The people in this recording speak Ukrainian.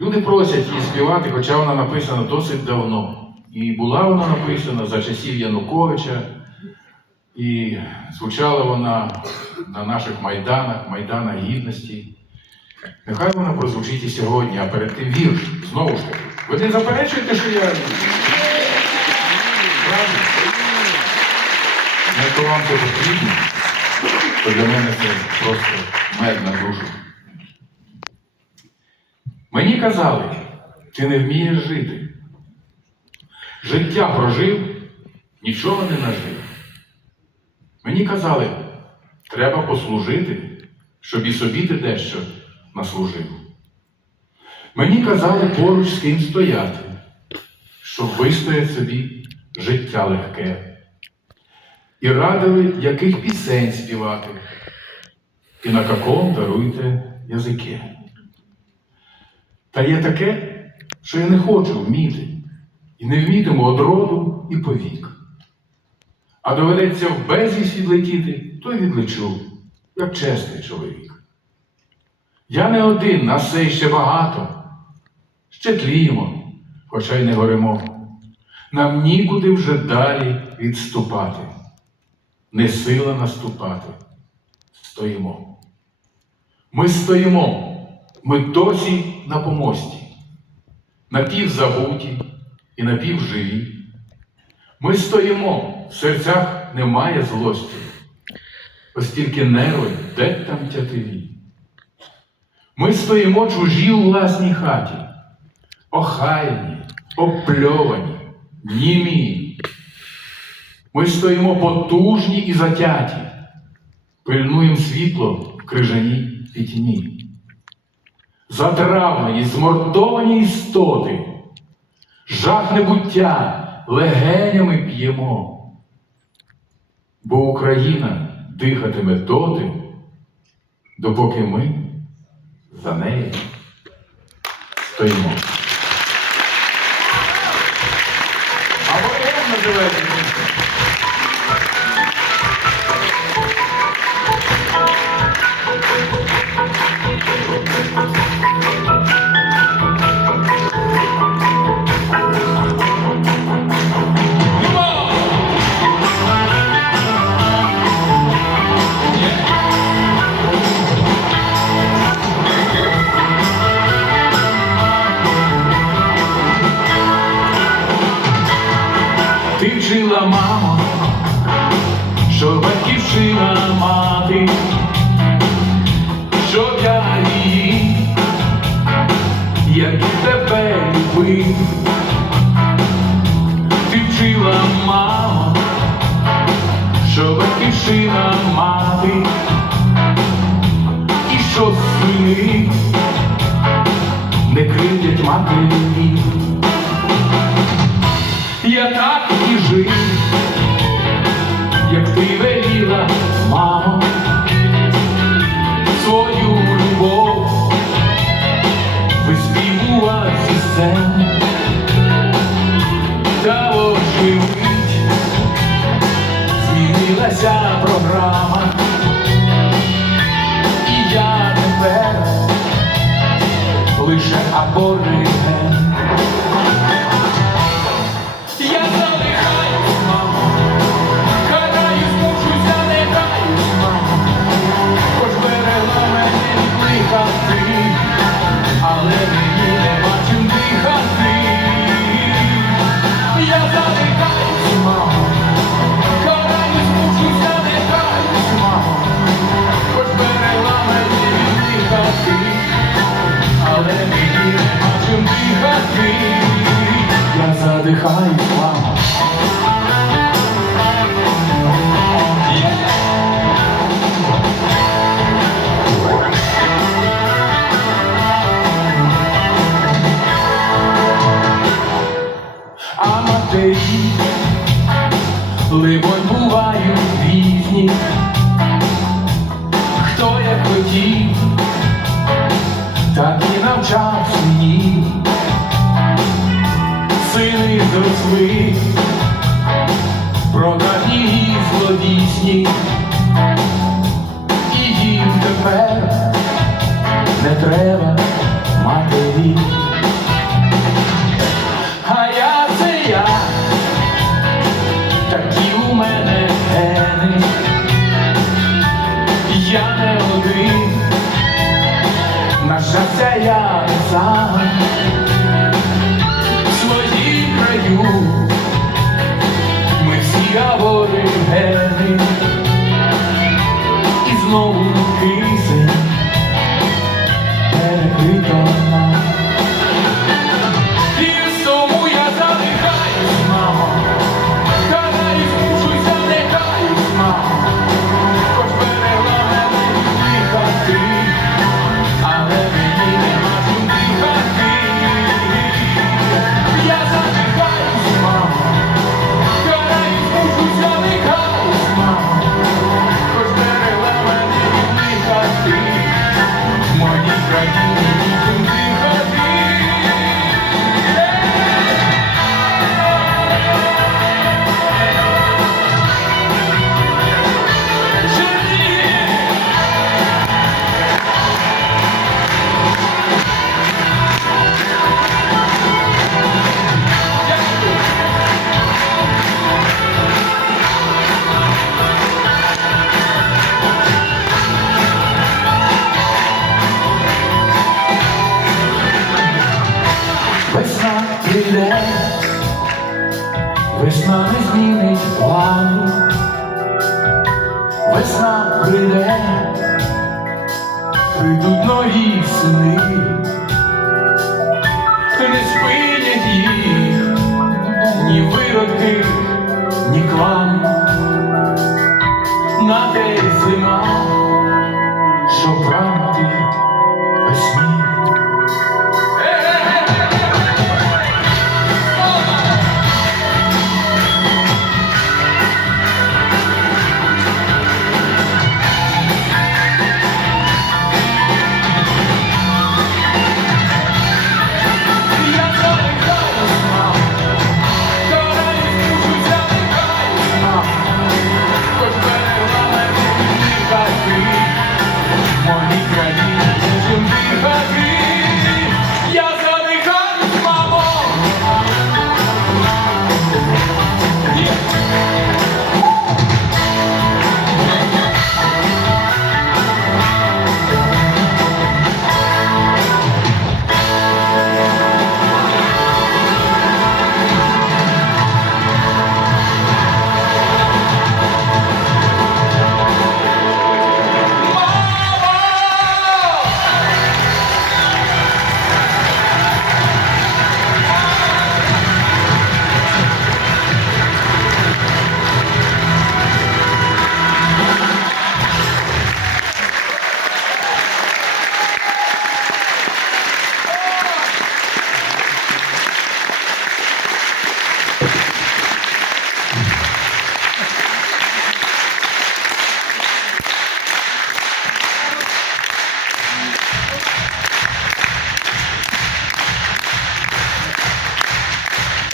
Люди просять її співати, хоча вона написана досить давно. І була вона написана за часів Януковича, і звучала вона на наших майданах, майданах гідності. Нехай вона прозвучить і сьогодні, а перед тим вірш. Знову ж таки. Ви не заперечуєте, що я. Якщо вам це потрібно, то для мене це просто мед на душу. Мені казали, ти не вмієш жити. Життя прожив, нічого не нажив. Мені казали, треба послужити, щоб і собі ти дещо наслужив. Мені казали поруч з ким стояти, щоб вистояти собі життя легке. І радили, яких пісень співати, і на каком даруйте язики. Та є таке, що я не хочу вміти, і не вмітиму од роду і повік. А доведеться в безвість відлетіти, то й відлечу, як чесний чоловік. Я не один, нас все ще багато. Ще тліємо, хоча й не горимо. Нам нікуди вже далі відступати. Не сила наступати. Стоїмо. Ми стоїмо, ми досі на помості, напівзабуті і напівживі. Ми стоїмо, в серцях немає злості, ось тільки де там тятиві. Ми стоїмо чужі у власній хаті, охаяні, опльовані, німі. Ми стоїмо потужні і затяті, пильнуємо світло в крижаній пітьмі. Затравлені, змордовані істоти, жах небуття легенями п'ємо. Бо Україна дихатиме доти, допоки ми за нею стоїмо. Або як називається місто? Ти вчила, мамо, любив. Ти мамо, що батьківщина мати, і що сини не критять матері. Я так змінилася програма, і я тепер лише абориген. хотів, так і навчав її, сини зросли, продані її зловісні, і їм тепер не треба матері. side пливе, прийдуть нові сини, не спинять їх ні виродки, ні клам, на те зима, що правди.